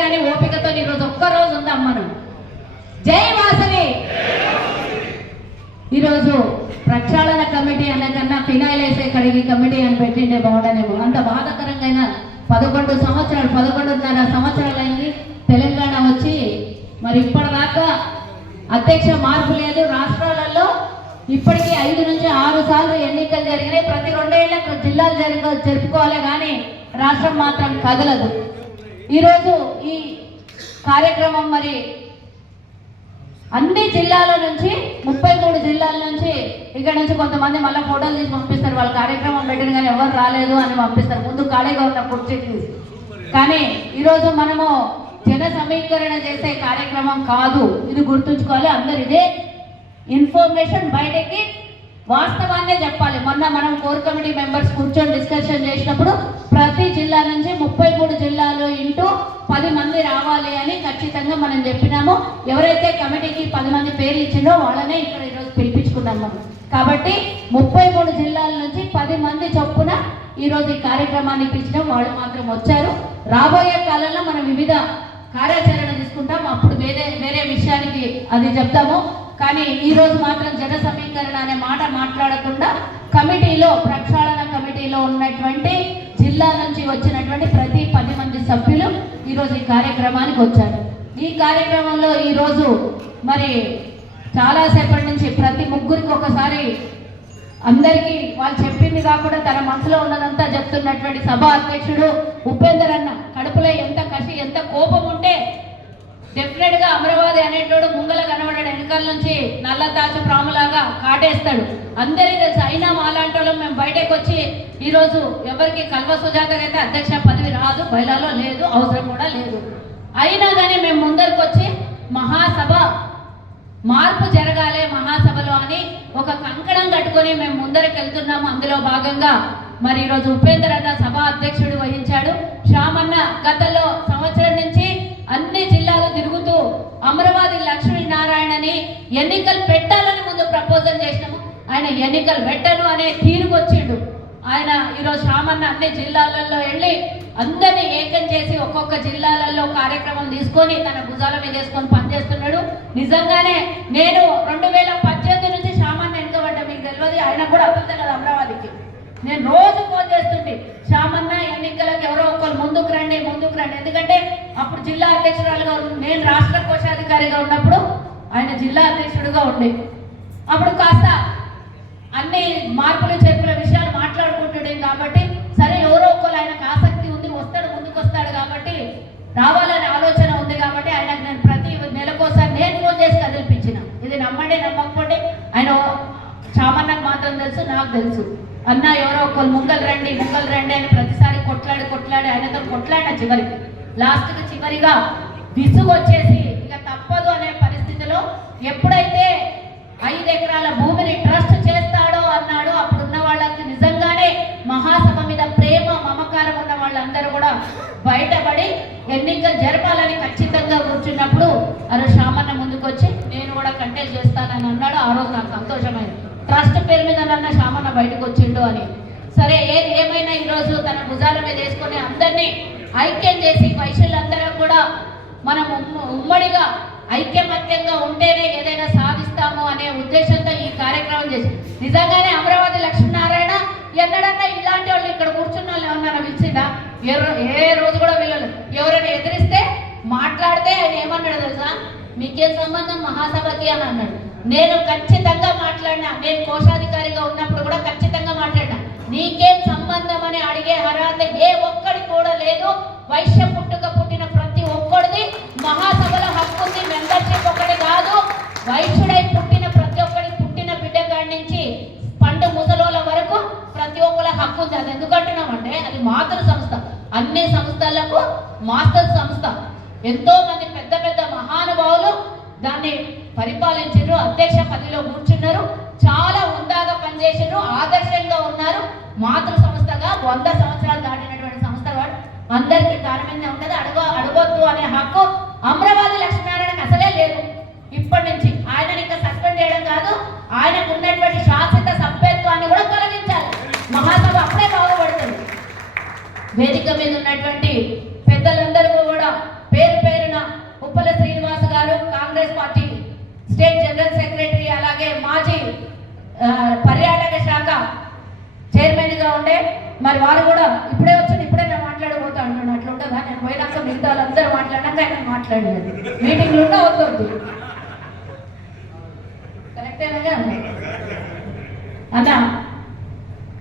కానీ ఓపికతో ఈరోజు ఒక్కరోజు ఉందాం మనం. జై వాసవి! ఈరోజు ప్రక్షాళన కమిటీ అనే కన్నా ఫినాయిల్ వేసే కడిగి కమిటీ అని పెట్టిండే బాగుండనేమో అంత బాధాకరంగా పదకొండు సంవత్సరాలు పదకొండున్నర సంవత్సరాలు అయింది. తెలంగాణ వచ్చి మరి ఇప్పటిదాకా అధ్యక్ష మార్పు లేదు. రాష్ట్రాలలో ఇప్పటికీ ఐదు నుంచి ఆరు సార్లు ఎన్నికలు జరిగినాయి. ప్రతి రెండేళ్ళకు జిల్లాలు జరిగి జరుపుకోవాలి కానీ రాష్ట్రం మాత్రం కదలదు. ఈరోజు ఈ కార్యక్రమం మరి అన్ని జిల్లాల నుంచి ముప్పై మూడు జిల్లాల నుంచి ఇక్కడ నుంచి కొంతమంది మళ్ళీ ఫోటోలు తీసి పంపిస్తారు. వాళ్ళ కార్యక్రమం పెట్టిన కానీ ఎవరు రాలేదు అని పంపిస్తారు. ముందు ఖాళీగా ఉన్న కుర్చీకి కానీ ఈరోజు మనము జన సమీకరణ చేసే కార్యక్రమం కాదు. ఇది గుర్తుంచుకోవాలి. అందరు ఇదే ఇన్ఫర్మేషన్ బయటకి వాస్తవాన్నే చెప్పాలి. మొన్న మనం కోర్ కమిటీ మెంబర్స్ కూర్చొని డిస్కషన్ చేసినప్పుడు ప్రతి జిల్లా నుంచి ముప్పై మూడు జిల్లాలు ఇంటూ పది మంది రావాలి అని ఖచ్చితంగా మనం చెప్పినాము. ఎవరైతే కమిటీకి పది మంది పేర్లు ఇచ్చిందో వాళ్ళనే ఇక్కడ ఈరోజు పిలిపించుకున్నాం మనం. కాబట్టి ముప్పై మూడు జిల్లాల నుంచి పది మంది చొప్పున ఈరోజు ఈ కార్యక్రమాన్ని పిలిచినాం. వాళ్ళు మాత్రం వచ్చారు. రాబోయే కాలంలో మనం వివిధ కార్యాచరణ తీసుకుంటాం. అప్పుడు వేరే వేరే విషయానికి అది చెప్తాము. కానీ ఈ రోజు మాత్రం జన సమీకరణ అనే మాట మాట్లాడకుండా కమిటీలో ప్రక్షాళన కమిటీలో ఉన్నటువంటి జిల్లా నుంచి వచ్చినటువంటి ప్రతి పది మంది సభ్యులు ఈరోజు ఈ కార్యక్రమానికి వచ్చారు. ఈ కార్యక్రమంలో ఈరోజు మరి చాలాసేపటి నుంచి ప్రతి ముగ్గురికి ఒకసారి అందరికీ వాళ్ళు చెప్పింది కాకుండా తన మనసులో ఉన్నదంతా చెప్తున్నటువంటి సభ అధ్యక్షుడు ఉపేందర్ అన్న కడుపులో ఎంత కసి ఎంత కోపం ఉంటే డెఫినెట్గా అమరావతి అనేటోడు ముంగల కనబడాడు వెనకాల నుంచి నల్ల తాచ ప్రాములాగా కాటేస్తాడు. అందరికీ తెలుసు అయినా మాలాంటి వాళ్ళం మేము బయటకు వచ్చి ఈరోజు ఎవరికి కల్వ సుజాతకి అయితే అధ్యక్ష పదవి రాదు బయలాలో లేదు అవసరం కూడా లేదు. అయినా కానీ మేము ముందరికి వచ్చి మహాసభ మార్పు జరగాలి మహాసభలో అని ఒక కంకణం కట్టుకొని మేము ముందరికి వెళ్తున్నాము. అందులో భాగంగా మరి ఈరోజు ఉపేంద్ర అన్న సభ అధ్యక్షుడు వహించాడు. శ్యామన్న గతంలో సంవత్సరం నుంచి అన్ని జిల్లాలు తిరుగుతూ అమరావతి లక్ష్మీనారాయణని ఎన్నికలు పెట్టాలని ముందు ప్రపోజల్ చేసినాము. ఆయన ఎన్నికలు పెట్టను అనే తీరుకొచ్చిండు ఆయన ఈరోజు రామన్న అన్ని జిల్లాలలో వెళ్ళి అందరినీ ఏకం చేసి ఒక్కొక్క జిల్లాలలో కార్యక్రమం తీసుకొని తన భుజాల మీద వేసుకొని పనిచేస్తున్నాడు. నిజంగానే నేను రెండు వేల పద్దెనిమిది నుంచి శ్యామన్న వెనుకబడ్డా మీకు తెలియదు. ఆయన కూడా నేను రోజు ఫోన్ చేస్తుంటే శ్యామన్న ఎన్నికలకు ఎవరో ఒకరు ముందుకు రండి ముందుకు రండి. ఎందుకంటే అప్పుడు జిల్లా అధ్యక్షురాలుగా నేను రాష్ట్ర కోశాధికారిగా ఉన్నప్పుడు ఆయన జిల్లా అధ్యక్షుడిగా ఉండే. అప్పుడు కాస్త అన్ని మార్పులు చేర్పుల విషయాలు మాట్లాడుకుంటుండేం కాబట్టి సరే ఎవరో ఒకరు ఆయనకు ఆసక్తి ఉంది వస్తాడు ముందుకు వస్తాడు కాబట్టి రావాలనే ఆలోచన ఉంది కాబట్టి ఆయనకు నేను ప్రతి నెలకోసారి నేను ఫోన్ చేసి కదిలిపించిన. ఇది నమ్మండి నమ్మకపోతే ఆయన చామన్నకు మాత్రం తెలుసు నాకు తెలుసు. అన్న ఎవరో ఒకరు ముంగలు రండి ముంగలు రండి అని ప్రతిసారి కొట్లాడి కొట్లాడి ఆయనతో కొట్లాడిన చివరికి లాస్ట్కి చివరిగా విసుగు వచ్చేసి ఇక తప్పదు అనే పరిస్థితిలో ఎప్పుడైతే ఐదు ఎకరాల భూమిని ట్రస్ట్ చేస్తాడో అన్నాడు అప్పుడున్న వాళ్ళకి నిజంగానే మహాసభ మీద ప్రేమ మమకారం ఉన్న వాళ్ళందరూ కూడా బయటపడి ఎన్నికలు జరపాలని ఖచ్చితంగా కూర్చున్నప్పుడు అరే శ్యామన్న ముందుకు వచ్చి నేను కూడా కంటెస్ట్ చేస్తానని అన్నాడు. ఆ రోజు నాకు సంతోషమైంది. ట్రస్ట్ పేరు మీద నన్న శామన్న బయటకు వచ్చిండు అని. సరే ఏది ఏమైనా ఈరోజు తన భుజాల మీద వేసుకొని అందరినీ ఐక్యం చేసి వైశ్యులందరం కూడా మనం ఉమ్మడిగా ఐక్యమత్యంగా ఉంటేనే ఏదైనా సాధిస్తాము అనే ఉద్దేశంతో ఈ కార్యక్రమం చేసి నిజంగానే అమరావతి లక్ష్మీనారాయణ ఎన్నడన్నా ఇలాంటి వాళ్ళు ఇక్కడ కూర్చున్న వాళ్ళు ఏమన్నా పిలిచిందా ఏ ఏ రోజు కూడా వెళ్ళలేదు ఎవరైనా ఎదిరిస్తే మాట్లాడితే ఆయన ఏమన్నాడు తెలుసా? మీకేం సంబంధం మహాసభకి అని అన్నాడు. నేను ఖచ్చితంగా మాట్లాడినా నేను కోశాధికారిగా ఉన్నప్పుడు కూడా ఖచ్చితంగా మాట్లాడినా. నీకేం సంబంధం అని అడిగే అర్హత ఏ ఒక్కడి కూడా లేదు. వైశ్య పుట్టుక పుట్టిన ప్రతి ఒక్కడిది మహాసభల హక్కు ఉంది మెంబర్షిప్ ఒకటి కాదు. వైశ్యుడై పుట్టిన ప్రతి ఒక్కడి పుట్టిన బిడ్డ కాడి నుంచి పండు ముసలోల వరకు ప్రతి ఒక్కరి హక్కు ఉంది. అది ఎందుకు అంటున్నామంటే అది మాతృ సంస్థ. అన్ని సంస్థలకు మాస్టర్ సంస్థ. ఎంతో మంది పెద్ద పెద్ద మహానుభావులు దాన్ని పరిపాలించారు అధ్యక్ష పదవిలో కూర్చున్నారు చాలా ఉందాగా పనిచేశారు ఆదర్శంగా ఉన్నారు. మాతృ సంస్థగా వంద సంవత్సరాలు దాటినటువంటి సంస్థ అందరికీ దాని మీద అడుగు అడగ అడగొద్దు అనే హక్కు అమరావతి లక్ష్మీనారాయణకి అసలే లేదు. ఇప్పటి నుంచి ఆయన ఇంకా సస్పెండ్ చేయడం కాదు ఆయనకు ఉన్నటువంటి శాశ్వత సభ్యత్వాన్ని కూడా తొలగించాలి. మహాసభ అప్పుడే బాగుపడుతుంది. వేదిక మీద ఉన్నటువంటి పెద్దలందరూ కూడా పేరు Congress party state general secretary అలాగే మాజీ పర్యాటక శాఖ చైర్మన్గా ఉండే మరి వారు కూడా ఇప్పుడే వచ్చి ఇప్పుడే నేను మాట్లాడబోతా అంటున్నాను అట్లా ఉంటుందా నేను పోయినాక మిగతా వాళ్ళందరూ మాట్లాడాక ఆయన మాట్లాడలేదు. మీటింగ్లు ఉంటే వద్దు కరెక్టేనా అన్న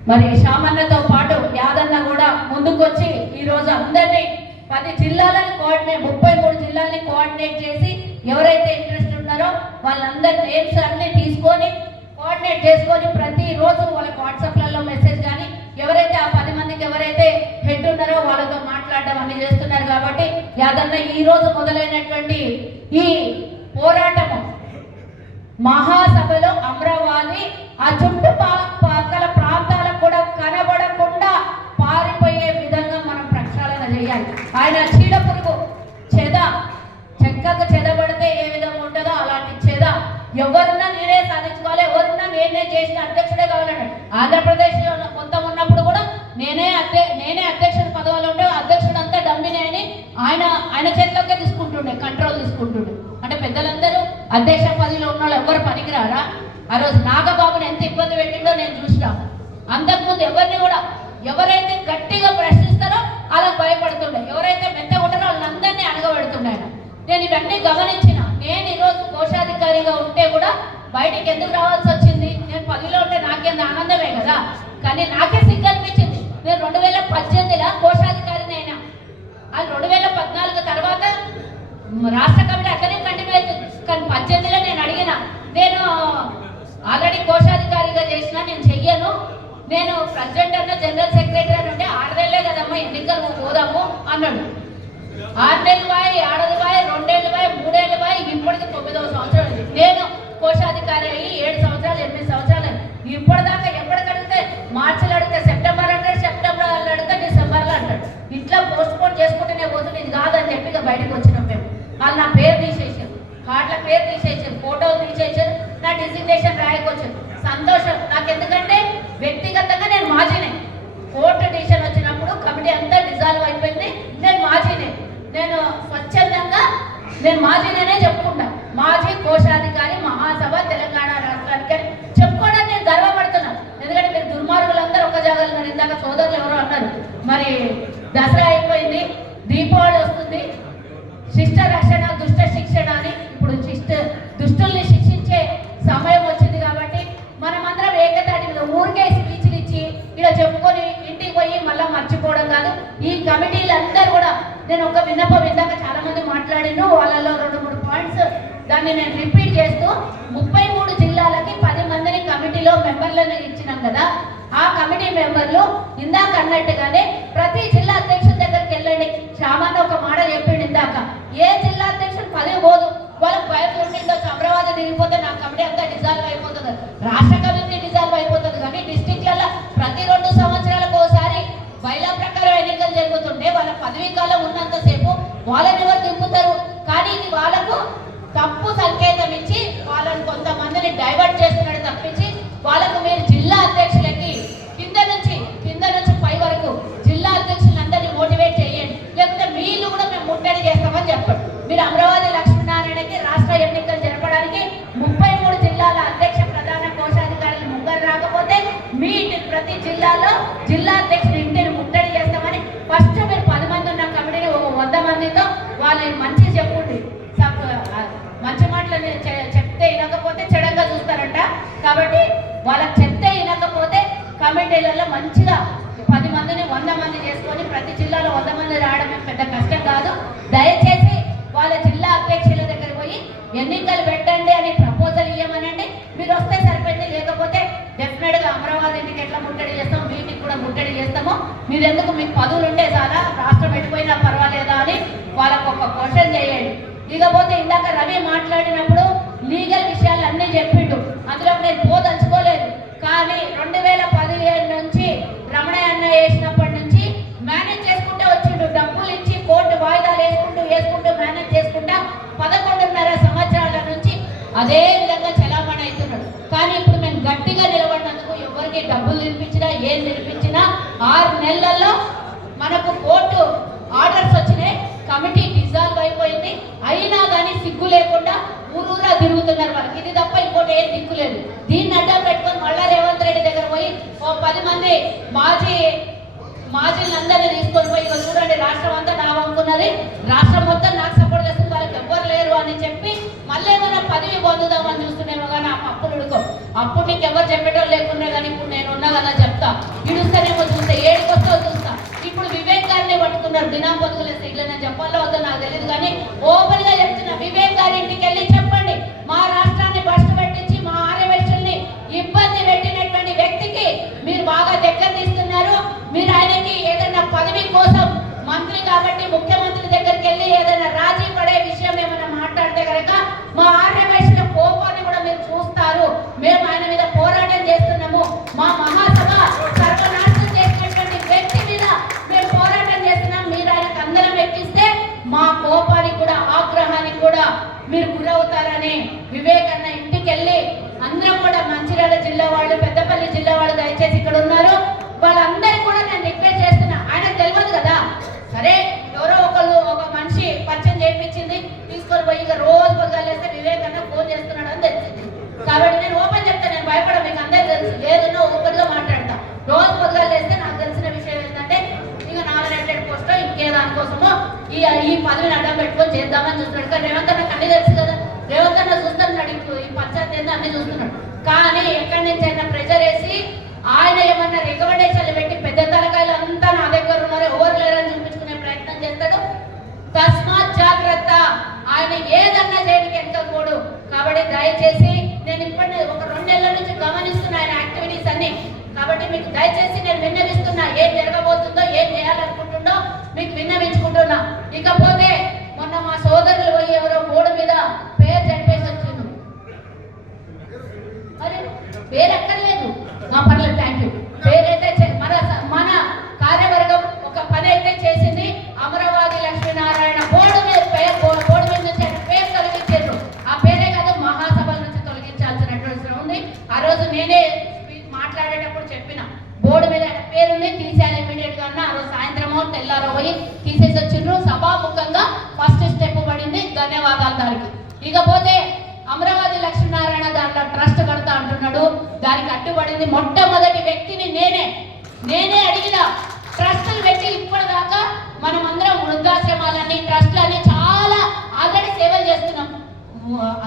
మరి షామన్నతో పాటు యాదన్న కూడా ముందుకొచ్చి రోజు అందరినీ పది జిల్లాలను కోఆర్డినేట్ ముప్పై మూడు జిల్లాలని కోఆర్డినేట్ చేసి ఎవరైతే ఇంట్రెస్ట్ ఉన్నారో వాళ్ళందరి నేమ్స్ అన్ని తీసుకొని కోఆర్డినేట్ చేసుకొని ప్రతిరోజు వాళ్ళకి వాట్సాప్లలో మెసేజ్ కానీ ఎవరైతే ఆ పది మందికి ఎవరైతే హెడ్ ఉన్నారో వాళ్ళతో మాట్లాడడం అన్ని చేస్తున్నారు కాబట్టి యాదన్న ఈ రోజు మొదలైనటువంటి ఈ పోరాటము మహాసభలో అమరావతి ఆ చుట్టుపక్కల ప్రాంతాలకు కూడా కనబడ పారిపోయే విధంగా మనం ప్రక్షాళన చేయాలి ఆయన చీడ పురుగు చెద చెక్కకు చెదబడితే ఏ విధంగా ఉంటుందో అలాంటి చెద. ఎవరున్నా నేనే సాధించుకోవాలి ఎవరున్నా నేనే చేసిన అధ్యక్షుడే కావాలండి ఆంధ్రప్రదేశ్ మొత్తం ఉన్నప్పుడు కూడా నేనే అధ్య నేనే అధ్యక్షుడి పదవిలో ఉండే అధ్యక్షుడు అంతా డమ్మినే అని ఆయన ఆయన చేతిలోకే తీసుకుంటుండే కంట్రోల్ తీసుకుంటుండే. అంటే పెద్దలందరూ అధ్యక్ష పదవిలో ఉన్న వాళ్ళు ఎవరు పనికిరారా? ఆ రోజు నాగబాబుని ఎంత ఇబ్బంది పెట్టిందో నేను చూసినా. అంతకుముందు ఎవరిని కూడా ఎవరైతే గట్టిగా ప్రశ్నిస్తారో అలా భయపడుతుండే. ఎవరైతే మెత్తగా ఉంటారో వాళ్ళందరినీ అడగబడుతుండే ఆయన. నేను ఇవన్నీ గమనించిన. నేను ఈరోజు కోశాధికారిగా ఉంటే కూడా బయటికి ఎందుకు రావాల్సి వచ్చింది? నేను పదవిలో ఉంటే నాకేంత ఆనందమే కదా? కానీ నాకే సిగ్గు అనిపించింది. నేను రెండు వేల పద్దెనిమిదిలో కోశాధికారిని అయినా. అది రెండు వేల పద్నాలుగు తర్వాత రాష్ట్ర కమిటీ అక్కడే కంటిన్యూ అవుతుంది. కానీ పద్దెనిమిదిలో నేను అడిగిన నేను ఆల్రెడీ కోశాధికారిగా చేసిన నేను చెయ్యను. నేను ప్రెసిడెంట్ అన్న జనరల్ సెక్రటరీ అని ఉంటే ఆడదేళ్ళే కదమ్మా ఎన్నికలు పోదాము అన్నాడు. ఆరు నెలలు బాయ్ ఆడది బాయ్ మూడేళ్ళు బాయ్ ఇప్పటికి తొమ్మిదవ సంవత్సరం ఇది. నేను కోశాధికారి అయ్యి ఏడు సంవత్సరాలు ఎనిమిది సంవత్సరాలు ఇప్పటిదాకా ఎప్పటికి అడిగితే మార్చిలో అడిగితే సెప్టెంబర్ అంటాడు సెప్టెంబర్ అడిగితే డిసెంబర్లో అంటాడు ఇట్లా పోస్ట్ పోన్ చేసుకుంటేనే పోతుంది ఇది కాదని చెప్పి ఇక బయటకు వచ్చినాం మేము వాళ్ళు నా పేరు తీసేసారు కార్డుల పేరు తీసేసారు ఫోటోలు తీసేసారు నా డిజిగ్నేషన్ రాయకొచ్చారు. సంతోషం. నాకు ఎందుకంటే వ్యక్తిగతంగా నేను మాజీనే. కోర్టు డిసిషన్ వచ్చినప్పుడు కమిటీ అంతా డిజాల్వ్ అయిపోయింది. నేను మాజీనే. నేను స్వచ్ఛందంగా నేను మాజీనే చెప్పుకుంటా. మాజీ కోశాధికారి మహాసభ తెలంగాణ రాష్ట్రానికి అని చెప్పుకోవడానికి నేను గర్వపడుతున్నా. ఎందుకంటే మీరు దుర్మార్గులందరూ ఒక జాగాలో ఉన్నారు. ఇందాక సోదరులు ఎవరో అన్నారు. మరి దసరా అయిపోయింది దీపావళి వస్తుంది శిష్ట రక్షణ నేను ఒక విన్నపం ఇందాక చాలా మంది మాట్లాడాను వాళ్ళలో రెండు మూడు పాయింట్స్ దాన్ని నేను రిపీట్ చేస్తూ ముప్పై మూడు జిల్లాలకి పది మందిని కమిటీలో మెంబర్లను ఇచ్చినాం కదా. ఆ కమిటీ మెంబర్లు ఇందాక అన్నట్టుగానే ప్రతి జిల్లా అధ్యక్షుడి దగ్గరికి వెళ్ళండి. శ్యామన్న ఒక మాట చెప్పిండు ఇందాక. ఏ జిల్లా అధ్యక్షుడు పదవి పోదు. వాళ్ళకి భయం ఉండిండొచ్చు అమరావతి దిగిపోతే నా కమిటీ అంతా డిజాల్వ్ అయిపోతుంది. రాష్ట్ర కమిటీ పదవీ కాలం ఉన్నంతసేపు వాళ్ళని ఎవరు దింపుతారు కానీ ఇది వాళ్ళకు తప్పు సంకేతం ఇచ్చి వాళ్ళని కొంతమందిని డైవర్ట్ చేస్తున్నాడు తప్పించి వాళ్ళకు మీరు జిల్లా అధ్యక్షులు మీరెందుకు మీకు పదవులు ఉంటే చాలా? రాష్ట్రం పెట్టిపోయినా పర్వాలేదా అని వాళ్ళకు ఒక క్వశ్చన్ చేయండి. ఇకపోతే ఇందాక రవి మాట్లాడినప్పుడు లీగల్ విషయాలు అన్నీ చెప్పిండు. అందులో నేను పోదలుచుకోలేదు. కానీ రెండు వేల పదిహేడు నుంచి రమణ అన్న వేసినప్పటి నుంచి మేనేజ్ చేసుకుంటూ వచ్చిండు. డబ్బులు ఇచ్చి కోర్టు వాయిదాలు వేసుకుంటూ వేసుకుంటూ మేనేజ్ చేసుకుంటా పదకొండున్నర సంవత్సరాల నుంచి అదే తిరుగుతున్నారు మనకి ఇది తప్ప ఇంకోటి ఏం దిక్కు లేదు. దీన్ని అడ్డం పెట్టుకొని మళ్ళా రేవంత్ రెడ్డి దగ్గర పోయి ఓ పది మంది మాజీ మాజీలందరినీ తీసుకొని పోయి ఇక చూడండి రాష్ట్రం అంతా నా వంకున్నది. రాష్ట్రం మొత్తం నాకు సపోర్ట్ చేస్తుంది వాళ్ళకి ఎవ్వరు లేరు అని చెప్పి మళ్ళీ ఏమైనా పదవి పొందుదామని చూస్తున్నామో కానీ ఆ పప్పులు ఉడుకో. అప్పుడు నీకు ఎవరు చెప్పేటోళ్ళు లేకుండా కానీ ఇప్పుడు నేను ఉన్నా కదా చెప్తా. ఇడుస్తానేమో చూస్తే ఏడుకొస్తో చూస్తా. ఇప్పుడు వివేక్ గారిని పట్టుకున్నారు దినం పొదుగులేస్తే ఇట్లా నేను చెప్పాలో వద్దో నాకు తెలియదు కానీ ఓపెన్గా చెప్తున్నా వివేక్ గారి ఇంటికి వెళ్ళి చెప్పండి. బాగా దగ్గర తీస్తున్నారు. మీరు ఆయనకి ఏదైనా పదవి కోసం మంత్రి కాబట్టి ముఖ్యమంత్రి దగ్గరికి వెళ్ళి ఏదైనా రాజీ పడే విషయం ఏమైనా మాట్లాడితే కనుక మా ఆర్యవేషల కోపాన్ని కూడా మీరు చూస్తారు. మేము ఆయన మీద పోరాటం చేస్తున్నాము. మా మహాసభ సర్వనాశనం చేసినటువంటి వ్యక్తి మీద మేము పోరాటం చేస్తున్నాం. మీరు ఆయనకు అందరం ఎక్కిస్తే మా కోపానికి కూడా ఆగ్రహానికి కూడా మీరు గురవుతారని వివేకన్న ఇంటికి వెళ్ళి అందరం కూడా మంచిర్యాల జిల్లా వాళ్ళు వాళ్ళు దయచేసి ఇక్కడ ఉన్నారు. వాళ్ళందరికీ కూడా నేను రిక్వెస్ట్ చేస్తున్నా. ఆయన తెలియదు కదా? సరే ఎవరో ఒకళ్ళు ఒక మనిషి పరిచయం చేయించింది తీసుకొని పోయి ఇక రోజు పొద్దుగాలేస్తే వివేకన్నా ఫోన్ చేస్తున్నాడు అని తెలిసింది. కాబట్టి నేను ఓపెన్ చెప్తాను నేను భయపడ మీకు అందరికి తెలుసు. లేదన్నా ఓపెన్గా మాట్లాడతా. రోజు పొద్దుగాలేస్తే నాకు తెలిసిన విషయం ఏంటంటే ఇక నామినేటెడ్ పోస్ట్ ఇంకే దానికోసమో ఈ ఈ పదవిని అడ్డం పెట్టుకొని చేద్దామని చూస్తున్నాడు. కానీ రేవంత్ అన్న అన్ని తెలుసు కదా? రేవంత్ అన్న ఈ పంచాయతీ ఏందో అన్ని చూస్తున్నాడు కానీ ఎక్కడి నుంచి అయినా ప్రెజర్ వేసి ఆయన ఏమన్నా రికమెండేషన్లు పెట్టి పెద్ద తలకాయలు అంతా నా దగ్గర ఉన్నారు ఎవరు లేరని చూపించుకునే ప్రయత్నం చేస్తాడు. తస్మాత్ జాగ్రత్త ఆయన ఏదన్నా చేయడానికి ఎంతకూడు కాబట్టి దయచేసి నేను ఇప్పటి ఒక రెండు నెలల నుంచి గమనిస్తున్నా ఆయన యాక్టివిటీస్ అన్ని. కాబట్టి మీకు దయచేసి నేను విన్నవిస్తున్నా ఏం జరగబోతుందో ఏం చేయాలనుకుంటుందో మీకు విన్నవించుకుంటున్నా. ఇకపోతే మొన్న మా సోదరులు పోయి ఎవరో బోర్డు మీద పేరు మరి పేరు ఎక్కర్లేదు మా పర్లేదు థ్యాంక్ యూ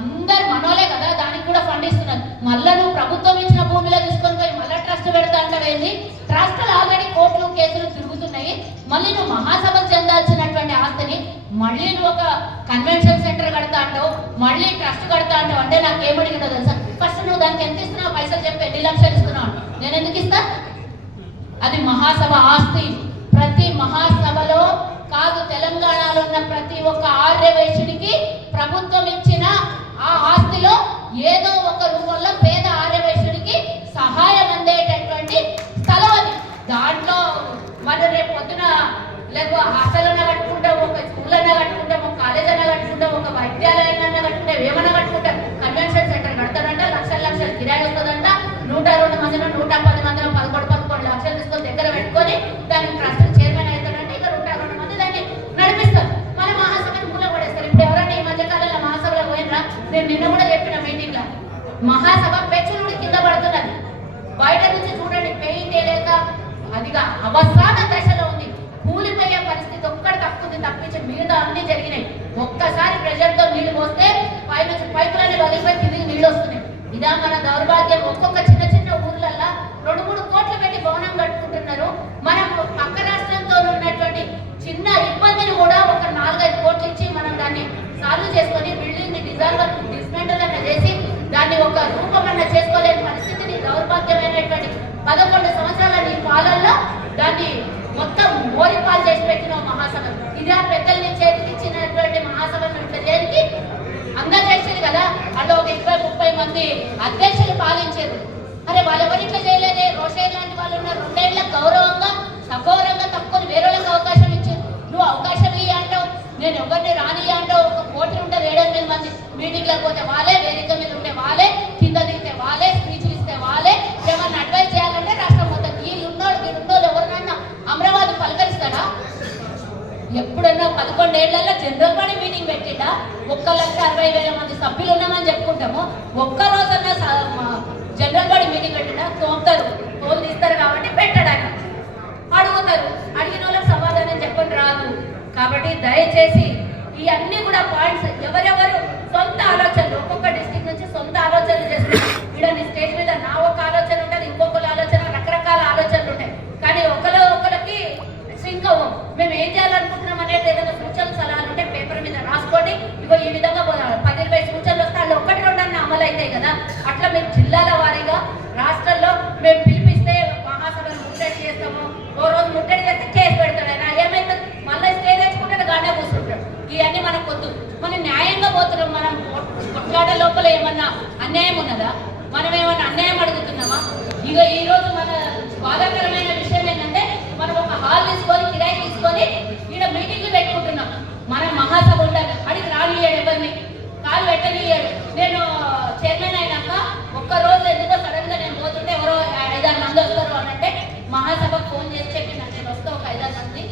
అందరు మనోలే కదా దానికి కూడా ఫండ్ ఇస్తున్నారు. మళ్ళా నువ్వు ప్రభుత్వం ఇచ్చిన భూమిలో తీసుకొని పోయి మళ్ళీ ట్రస్ట్ పెడతా అంటావేంది ట్రస్టులు ఆల్రెడీ కోర్టులు కేసులు తిరుగుతున్నాయి. మళ్ళీ నువ్వు మహాసభ చెందాల్సినటువంటి ఆస్తిని మళ్ళీ నువ్వు ఒక కన్వెన్షన్ సెంటర్ కడతా అంటావు మళ్ళీ ట్రస్ట్ కడతా అంటావు అంటే నాకు ఏమడిగిందో తెలుసా? ఫస్ట్ నువ్వు దానికి ఎంత ఇస్తున్నావు? పైసలు చెప్పి ఎన్ని లక్షలు ఇస్తున్నావు? నేను ఎందుకు ఇస్తా? అది మహాసభ ఆస్తి. ప్రతి మహాసభలో కాదు తెలంగాణలో ఉన్న ప్రతి ఒక్క ఆర్యవైశ్యుడికి ప్రభుత్వం ఇచ్చిన ఆ ఆస్తిలో ఏదో ఒక రూపంలో పేద ఆర్యవేశుడికి సహాయం అందేటటువంటి స్థలం అది. దాంట్లో మనం రేపు పొద్దున లేకపోతే హాస్టల్ కట్టుకుంటాం ఒక స్కూల్ అయినా కట్టుకుంటాం ఒక కాలేజ్ అయినా కట్టుకుంటాం ఒక వైద్యాలయం అన్నా కట్టుకుంటాం ఏమన్నా కట్టుకుంటాం కన్వెన్షన్ సెంటర్ కడతాడంట లక్షల లక్షల కిరాయి వస్తుందంట. నూట రెండు మందిలో నూట పది మందిలో పదకొండు పదకొండు లక్షలు తీసుకొని దగ్గర పెట్టుకొని దానికి ట్రస్ట్ చైర్మన్ అవుతాడంటే ఇక నూట రెండు మంది దాన్ని నడిపిస్తారు మన మహాసభని మూల పడేస్తారు ఇప్పుడు ఎవరైనా ఈ మధ్య కాలంలో మహాసభలో పోయినరా నేను నిన్న కూడా చెప్పిన మీటింగ్లో మహాసభ పెచ్చులుడి కింద పడుతున్నది బయట నుంచి చూడండి పెయింట్ వేయలేక అదిగా అవసాన దశలో ఉంది. కూలిపోయే పరిస్థితి ఒక్కటి తప్పుంది తప్పించి మిగతా అన్ని జరిగినాయి. ఒక్కసారి ప్రెషర్తో నీళ్ళు పోస్తే పై నుంచి పైపులన్నీ వదిలిపోయి తిరిగి నీళ్ళు వస్తున్నాయి. ఇదా మన దౌర్భాగ్యం. ఒక్కొక్క చిన్న చిన్న ఊర్లల్లో రెండు మూడు కోట్లు పెట్టి భవనం కట్టుకుంటున్నారు. మనం పక్క రాష్ట్రంతో ఉన్నటువంటి చిన్న ఇబ్బందిని కూడా ఒక నాలుగైదు కోట్లు ఇచ్చి మనం దాన్ని సాల్వ్ చేసుకొని బిల్డింగ్ డిజాల్వ్ డిస్మెంటల్ అన్న చేసి దాన్ని ఒక రూపం అన్న చేసుకొని దౌర్భాగ్యమైనటువంటి పదకొండు సంవత్సరాల నీ పాలల్లో దాన్ని మొత్తం మోరిపాలు చేసి పెట్టిన మహాసభ. ఇదే పెద్దల్ని చేతికి ఇచ్చినటువంటి మహాసభను ఇట్లా దేనికి? అందరు కదా. అందులో ఒక ఇరవై ముప్పై మంది అధ్యక్షులు పాలించారు. అరే వాళ్ళు ఎవరు ఇట్లా చేయలేదే? రోషయ్య లాంటి వాళ్ళు ఉన్నారు రెండేళ్ళ గౌరవంగా సగౌరవంగా తక్కువ వేరేళ్ళకి అవకాశం ఇచ్చారు. నువ్వు అవకాశం ఇయ్య అంటావు. నేను ఎవరిని రాని అంటావు. ఒక కోటి ఉంటే ఏడెనిమిది మంది మీటింగ్లకు పోతే వాళ్ళే వేదిక మీద ఉండే వాళ్ళే పదకొండేళ్ళలో జనరల్ బాడీ మీటింగ్ పెట్టిండా? ఒక్క లక్ష అరవై వేల మంది సభ్యులు ఉన్నామని చెప్పుకుంటాము. ఒక్క రోజన్నా జనరల్ బాడీ మీటింగ్ పెట్టిండా? తోపుతారు తోలు తీస్తారు కాబట్టి పెట్టడానికి. అడుగుతారు. అడిగిన వాళ్ళకి సమాధానం చెప్పండి రాదు. కాబట్టి దయచేసి ఈ అన్ని కూడా పాయింట్స్ ఎవరెవరు సొంత ఆలోచనలు ఒక్కొక్క డిస్టిక్ నుంచి సొంత ఆలోచనలు చేస్తారు ఇక్కడ నీ స్టేజ్ మీద నా ఒక ఆలోచన ఉంటుంది ఇంకొకరి ఆలోచన రకరకాల ఆలోచనలు ఉంటాయి కానీ ఒకరు ఒకరికి సింక్ అవ్వం మేము ఏం చేయాలనుకుంటున్నాం అనేది ఏదైనా సూచనలు సలహాలు ఉంటే పేపర్ మీద రాసుకోండి ఇగో ఈ విధంగా పోదాం. పది ఇరవై సూచనలు వస్తే వాళ్ళు ఒకటి రెండు అన్న అమలు అవుతాయి కదా అట్లా మేము జిల్లాల వారీగా రాష్ట్రాల్లో మేము పిలిపిస్తే మహాసభను ముట్టడి చేస్తాము ఓ రోజు ముట్టడి చేస్తే కేసు పెడతాడు ఆయన ఏమైతుంది మళ్ళీ స్టే తెచ్చుకుంటే గానే కూర్చుంటాడు ఇవన్నీ మనకు వద్దు మనం న్యాయంగా పోతున్నాం మనం కొట్లాట లోపల ఏమన్నా అన్యాయం ఉన్నదా మనం ఏమన్నా అన్యాయం అడుగుతున్నామా ఇక ఈ రోజు మన బాధాకరమైన విషయం ఏంటంటే మనం ఒక హాల్ తీసుకొని కిరాయి తీసుకొని ఈడ మీటింగ్లు పెట్టుకుంటున్నాం మనం మహాసభ ఉండాలి అడిగి రానియాడు ఎవరిని పెట్టనియాడు నేను చైర్మన్ అయినాక ఒక్క రోజు ఎందుకో సడన్గా నేను పోతుంటే ఎవరో ఐదారు మంది వస్తారు అని అంటే మహాసభకు ఫోన్ చేసి చెప్పిన. నేను వస్తా ఒక ఐదారు మంది.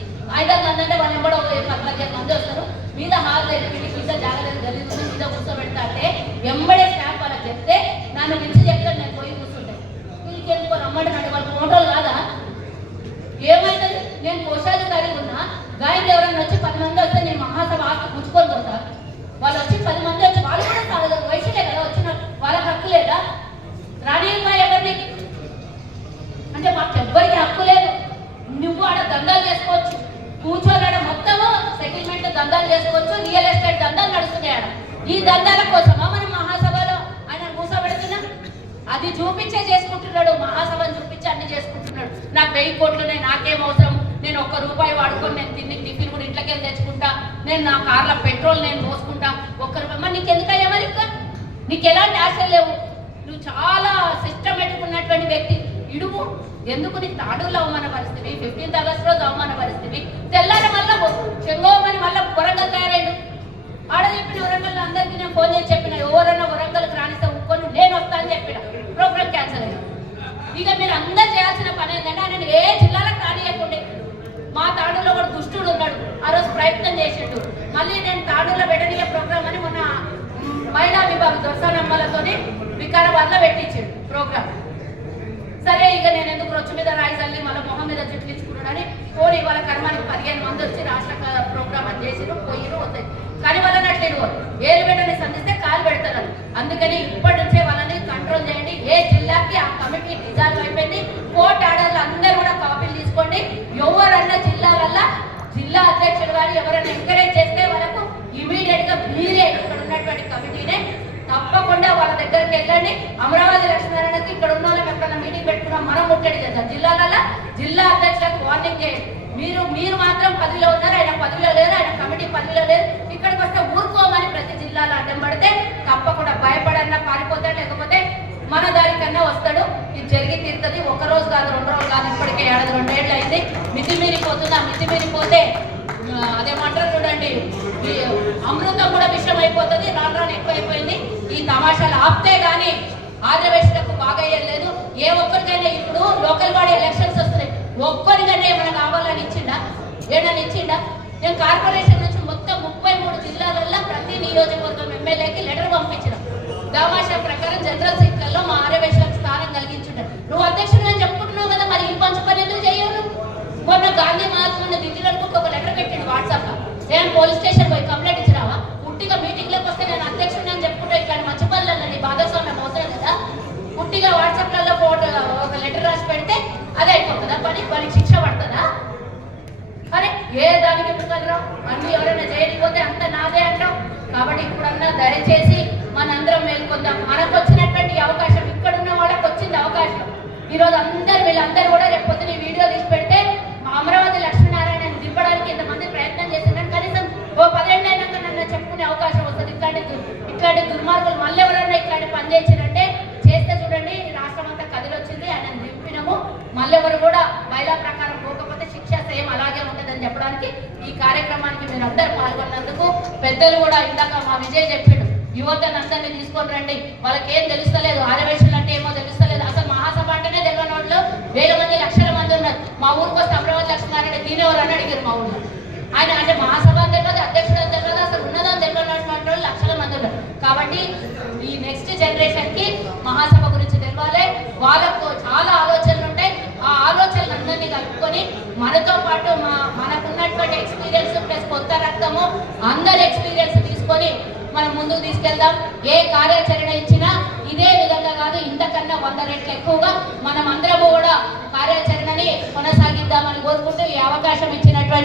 ఐదారు మంది అంటే వాళ్ళు ఎవడో ఒక పది పదిహేను మంది వస్తారు. మీద హాల్ దగ్గర మీద జాగ్రత్త గలీజు మీద కూర్చోబెడతా అంటే వెంబడే స్టాఫ్ వాళ్ళకి చెప్తే నన్ను పిలిచి చెప్తాను నేను పోయి కూర్చుంటాను వీళ్ళకి రమ్మంటే రమ్మంటున్నాడు వాళ్ళ ఫోటోలు కాదా? ఏమైతుంది నేను కోశాధికారి ఉన్నా. గాయని ఎవరైనా వచ్చి పది మంది వస్తే నేను మహాసభ ఆకు పుచ్చుకొని పోతా వాళ్ళు వచ్చి పది మంది వచ్చి వాళ్ళు కూడా చాలా వయసులే కదా వచ్చిన వాళ్ళకి హక్కు లేదా రానియమ్మా ఎవరిని అంటే మాకు ఎవ్వరికి హక్కు లేదు నువ్వు ఆడ దందాలు చేసుకోవచ్చు కూర్చొని ఆడ మొత్తము సెటిల్మెంట్ దందాలు చేసుకోవచ్చు రియల్ ఎస్టేట్ దందాలు నడుస్తున్నాయి ఆడ ఈ దందాల కోసమా మనం మహాసభలో ఆయన కూర్చోబెడుతున్నా అది చూపించే చేసుకుంటున్నాడు మహాసభను చూపించి అన్ని చేసుకుంటున్నాడు. నాకు వెయ్యి కోట్లున్నాయి నాకేం అవసరం? నేను ఒక్క రూపాయి వాడుకొని నేను తిని టిఫిన్ కూడా ఇంట్లోకి వెళ్ళి తెచ్చుకుంటా. నేను నా కార్ల పెట్రోల్ నేను పోసుకుంటా ఒక్క రూపాయి మరి నీకు ఎందుకయ్యా మరి నీకు ఎలాంటి ఆశలు లేవు? నువ్వు చాలా సిస్టమేటిక్ ఉన్నటువంటి వ్యక్తి. ఇడువు ఎందుకు నీకు తాడుల్లో అవమాన పరిస్థితి? ఫిఫ్టీన్త్ ఆగస్ట్ రోజు అవమాన పరిస్థితి. తెల్లారి మళ్ళా చెంగోమని మళ్ళా వరంగల్ తయారైండు ఆడ చెప్పిన వరంగల్ అందరికీ నేను ఫోన్ చేసి చెప్పిన ఎవరన్నా వరంగల్కి రానిస్తే ఒక్కొని నేను వస్తా అని చెప్పిన. ప్రోగ్రామ్ క్యాన్సిల్ అయింది ఇక మీరు అందరు చేయాల్సిన పని ఏంటంటే ఆయన ఏ జిల్లాలకు రానియకుండే. మా తాడులో కూడా దుష్టుడు ఉన్నాడు. ఆ రోజు ప్రయత్నం చేసిండు. మళ్ళీ నేను తాడులో పెట్టనీయ ప్రోగ్రామ్ అని మొన్న మహిళా విభాగం దొరసానమ్మలతోని వికారాబాద్లో పెట్టించాడు ప్రోగ్రామ్ సరే ఇక నేను ఎందుకు రొచ్చు మీద రాయిజల్లి మళ్ళీ మొహం మీద చుట్టించుకున్నాడని పోనీ వాళ్ళ కర్మానికి పదిహేను మంది వచ్చి రాష్ట్ర ప్రోగ్రామ్ అని చేసిరు పోయిరు వస్తాయి. కానీ వాళ్ళని అట్లేదు ఏలు పెట్టని సంధిస్తే కాలు పెడతారు అందుకని ఇప్పటి నుంచే వాళ్ళని కంట్రోల్ చేయండి. ఏ జిల్లాకి ఆ కమిటీ డిజాల్వ్ అయిపోయింది? కోర్టు ఆర్డర్లు అందరూ కూడా కాపీలు తీసుకోండి. ఎవరన్నా జిల్లాలల్లా జిల్లా అధ్యక్షుడు గారు ఎవరైనా ఎంకరేజ్ చేస్తే వాళ్ళకు ఇమీడియట్గా మీరే ఇక్కడ ఉన్నటువంటి కమిటీనే తప్పకుండా వాళ్ళ దగ్గరికి వెళ్ళండి. అమరావతి లక్ష్మీనారాయణకి ఇక్కడ ఉన్న వాళ్ళకి ఎక్కడన్నా మీటింగ్ పెట్టుకున్నా మనం ముట్టడి చేద్దాం. జిల్లాలలో జిల్లా అధ్యక్షులకు వార్నింగ్ చేయండి. మీరు మీరు మాత్రం పదవిలో ఉన్నారు. ఆయన పదవిలో లేరు. ఆయన కమిటీ పదవిలో లేరు. ఇక్కడికి వస్తే ఊరుకోమని ప్రతి జిల్లాలో అడ్డం పడితే తప్పకుండా భయపడన్నా పారిపోతాడు లేకపోతే మన దానికన్నా వస్తాడు. ఇది జరిగి తీరుతుంది. ఒక రోజు కాదు రెండు రోజులు కాదు ఇప్పటికే ఏడాది రెండేళ్ళు అయింది. మితిమీరిపోతుంది ఆ మితిమీరిపోతే ఆ, అదేమంటారు చూడండి ఈ అమృతం కూడా విషయం అయిపోతుంది రాను రాను ఎక్కువైపోయింది. ఈ తమాషాలు ఆపితే కానీ ఆంధ్రప్రదేశ్లకు బాగా అయ్యలేదు ఏ ఒక్కరికైనా ఇప్పుడు లోకల్ బాడీ ఎలక్షన్స్ వస్తున్నాయి. ఒక్కరికైనా ఏమైనా కావాలని ఇచ్చిండా? ఏమైనా ఇచ్చిండా? నేను కార్పొరేషన్ మూడు జిల్లాలలో ప్రతి నియోజకవర్గం ఎమ్మెల్యేకి లెటర్ పంపించిన దామాషా ప్రకారం జనరల్ సీట్లలో మా ఆర్యవేశ్వరకు స్థానం కలిగించుంటారు నువ్వు అధ్యక్షుడు అని చెప్పుకుంటున్నావు కదా మరి ఈ పంచు పని ఎందుకు చేయవు మొన్న గాంధీ మహాత్ముని దిద్దులకు ఒక లెటర్ పెట్టిండు వాట్సాప్లో నేను పోలీస్ స్టేషన్ పోయి కంప్లైంట్ ఇచ్చినావా? పుట్టిగా మీటింగ్లోకి వస్తే నేను అధ్యక్షుడు అని చెప్పుకుంటే ఇట్లా మంచి పనులలో నీ భాగస్వామ్యం అవసరం కదా. పుట్టిగా వాట్సాప్లలో ఫోటో ఒక లెటర్ రాసి పెడితే అదే అయిపోతుందా? పని వానికి శిక్ష పడుతుందా? అరే ఏ దానికి ఎందుకనరా అన్ని ఎవరైనా చేయకపోతే అంత నాదే అంటాం కాబట్టి ఇప్పుడన్నా దయచేసి మనందరం మేల్కొందాం. మనకు వచ్చినటువంటి అవకాశం ఇక్కడ ఉన్న వాళ్ళకి వచ్చింది అవకాశం. ఈ రోజు అందరు వీళ్ళందరూ కూడా రేపు పొద్దున వీడియో తీసి పెడితే అమరావతి లక్ష్మీనారాయణ దింపడానికి ఇంతమంది ప్రయత్నం చేస్తున్నారు కనీసం ఓ పదేళ్ళు అయినాక నన్ను చెప్పుకునే అవకాశం వస్తుంది. ఇట్లాంటి ఇట్లాంటి దుర్మార్గులు మళ్ళీ ఎవరన్నా ఇట్లాంటి పని చేసినంటే చేస్తే చూడండి రాష్ట్రం అంతా మళ్ళీ ఎవరు కూడా మహిళా ప్రకారం పోకపోతే శిక్ష సేమ్ అలాగే ఉంటుందని చెప్పడానికి ఈ కార్యక్రమానికి మీరు అందరు పాల్గొన్నందుకు పెద్దలు కూడా ఇందాక మా విజయ్ చెప్పాడు యువతను అందరినీ తీసుకొని రండి. వాళ్ళకి ఏం తెలుస్తలేదు ఆరవేశులు అంటే ఏమో తెలుస్తలేదు. అసలు మహాసభ అంటేనే తెలియని వాళ్ళు వేల మంది లక్షల మంది ఉన్నారు. మా ఊరికి వస్తే అమరావతి లక్ష్మీనారాయణ దీనెవరు అని అడిగారు మా ఊళ్ళో ఆయన అంటే మహాసభ తెలియదు అధ్యక్షుడు తెలియదు అసలు ఉన్నదని తెలియనటువంటి వాళ్ళు లక్షల మంది ఉన్నారు. కాబట్టి ఈ నెక్స్ట్ జనరేషన్కి మహాసభ గురించి తెలియాలి వాళ్ళకు చాలా ఆలోచనలు ఉంటాయి. ఆ ఆలోచనలు అందరినీ కలుపుకొని మనతో పాటు మా మనకున్నటువంటి ఎక్స్పీరియన్స్ ప్లస్ కొత్త రక్తము అందరి ఎక్స్పీరియన్స్ తీసుకొని మనం ముందుకు తీసుకెళ్దాం. ఏ కార్యాచరణ ఇచ్చినా ఇదే విధంగా కాదు ఇంతకన్నా వంద రెట్లు ఎక్కువగా మనం అందరము కూడా కార్యాచరణని కొనసాగిద్దామని కోరుకుంటూ ఈ అవకాశం ఇచ్చినటువంటి